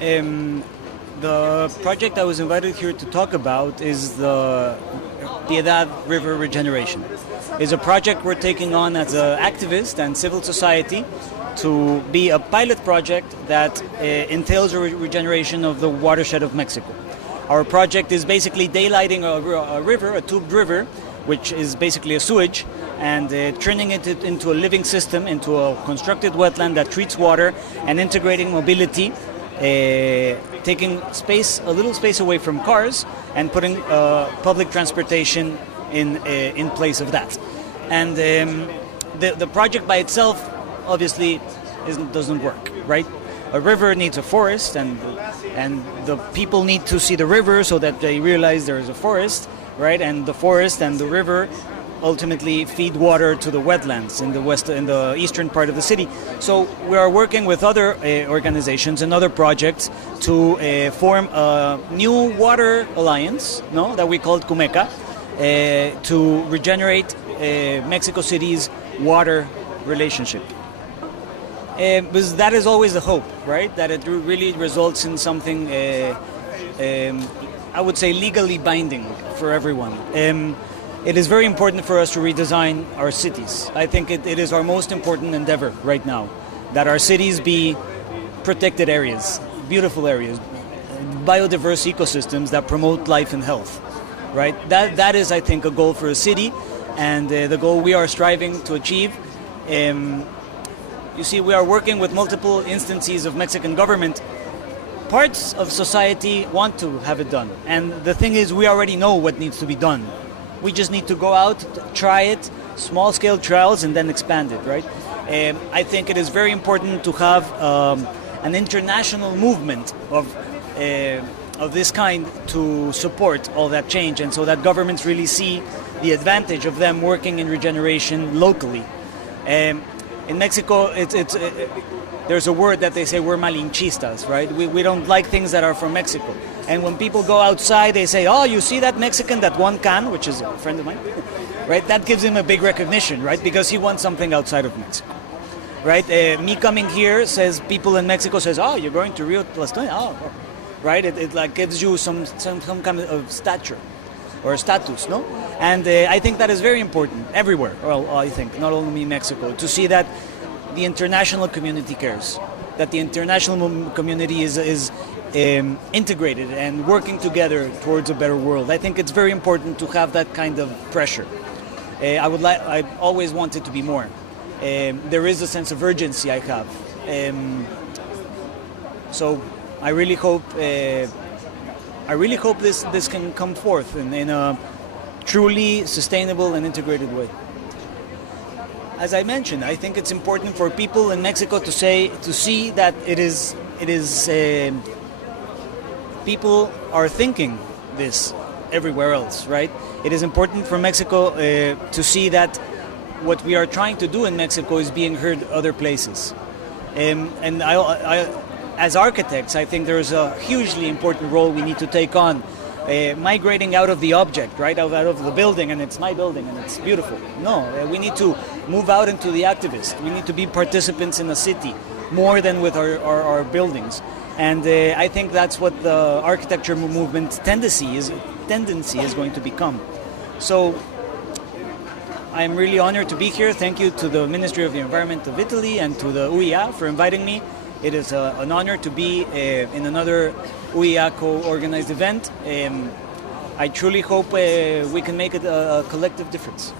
Um, the project I was invited here to talk about is the Piedad River regeneration. It's a project we're taking on as an activist and civil society to be a pilot project that entails a regeneration of the watershed of Mexico. Our project is basically daylighting a river, a tubed river, which is basically a sewage, and turning it into a living system, into a constructed wetland that treats water and integrating mobility, taking a little space away from cars and putting public transportation in place of that. And the project by itself obviously doesn't work, right? A river needs a forest, and the people need to see the river so that they realize there is a forest, right? And the forest and the river ultimately feed water to the wetlands in the eastern part of the city. So we are working with other organizations and other projects to form a new water alliance, that we called Cumeca, to regenerate Mexico City's water relationship. Because that is always the hope, right? That it really results in something, I would say, legally binding for everyone. It is very important for us to redesign our cities. I think it is our most important endeavor right now, that our cities be protected areas, beautiful areas, biodiverse ecosystems that promote life and health, right? That is, I think, a goal for a city, and the goal we are striving to achieve. You see, we are working with multiple instances of Mexican government. Parts of society want to have it done, and the thing is, we already know what needs to be done. We just need to go out, try it, small-scale trials, and then expand it, right? I think it is very important to have an international movement of this kind to support all that change, and so that governments really see the advantage of them working in regeneration locally. In Mexico, there's a word that they say, we're malinchistas, right? We don't like things that are from Mexico. And when people go outside, they say, oh, you see that Mexican that won Cannes, which is a friend of mine, right? That gives him a big recognition, right? Because he won something outside of Mexico, right? Me coming here says, people in Mexico says, oh, you're going to Rio+20? Oh, right? It like gives you some kind of stature or status, no? And I think that is very important everywhere. Well, I think, not only Mexico, to see that the international community cares, that the international community is integrated and working together towards a better world. I think it's very important to have that kind of pressure. I always want it to be more. There is a sense of urgency I have. So I really hope this can come forth in a truly sustainable and integrated way. As I mentioned, I think it's important for people in Mexico to see that it is people are thinking this everywhere else, right? It is important for Mexico to see that what we are trying to do in Mexico is being heard other places. And I, as architects, I think there is a hugely important role we need to take on. Migrating out of the object, right, out of the building, and it's my building and it's beautiful. No, we need to move out into the activist. We need to be participants in the city more than with our buildings. And I think that's what the architecture movement tendency is going to become. So I'm really honored to be here. Thank you to the Ministry of the Environment of Italy and to the UIA for inviting me. It is an honor to be in another UIA co-organized event. I truly hope we can make it a collective difference.